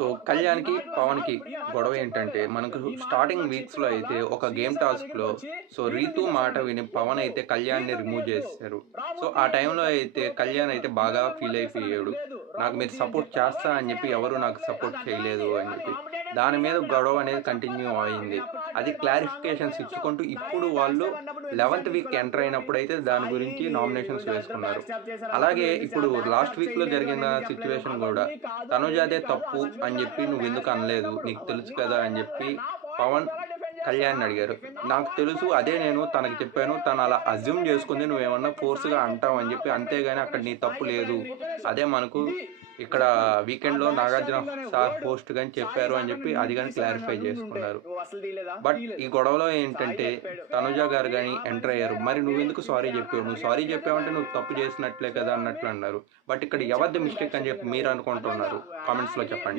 So, కళ్యాణ్‌కి, పవన్‌కి గొడవ ఏంటంటే, మనకు స్టార్టింగ్ వీక్స్‌లో అయితే ఒక గేమ్ టాస్క్‌లో సో, రీతూ మాట విని పవన్ అయితే కళ్యాణ్‌ని రిమూవ్ చేసేసారు. సో, ఆ టైంలో అయితే కళ్యాణ్ అయితే బాగా ఫీల్ అయిపోయాడు. నాకు మీరు సపోర్ట్ చేస్తా అని చెప్పి ఎవరు నాకు సపోర్ట్ చేయలేదు అని చెప్పి. దాని మీద గొడవ అనేది కంటిన్యూ అయింది. అది క్లారిఫికేషన్స్ ఇచ్చుకుంటూ ఇప్పుడు వాళ్ళు 11థ్ వీక్ ఎంటర్ అయినప్పుడైతే దాని గురించి నామినేషన్స్ వేసుకున్నారు. అలాగే ఇప్పుడు లాస్ట్ వీక్‌లో జరిగిన సిట్యుయేషన్ గూడా తనుజాదే తప్పు అని జెప్పి "నువ్వెందుకు అనలేదు? నీకు తెలుసు కదా!" అని జెప్పి పవన్ కళ్యాణ్‌ని అడిగారు. నాకు తెలుసు అదే నేను తనకి చెప్పాను. తను అలా అజ్యూమ్ జేసుకుంది. నువ్వేమన్నా ఫోర్స్‌గా అంటావు అని జెప్పి. అంతేగాని అక్కడ నీ తప్పు లేదు. అదే మనకు ఇక్కడ వీకెండ్‌లో నాగార్జున సార్ హోస్ట్‌గా అని చెప్పారు అని జెప్పి అది గాని క్లారిఫై జేసుకున్నారు. బట్ ఈ గొడవలో ఏంటంటే తనుజ గారు గాని ఎంటర్ అయ్యారు. మరి నువ్వెందుకు సారీ జెప్పావు? నువ్వు సారీ జెప్పావంటే నువ్వు తప్పు చేసినట్లే కదా! అన్నట్లు అన్నారు. బట్ ఇక్కడ ఎవరిది మిస్టేక్ అని జెప్పి మీరు అనుకుంటున్నారు? కామెంట్స్‌లో చెప్పండి.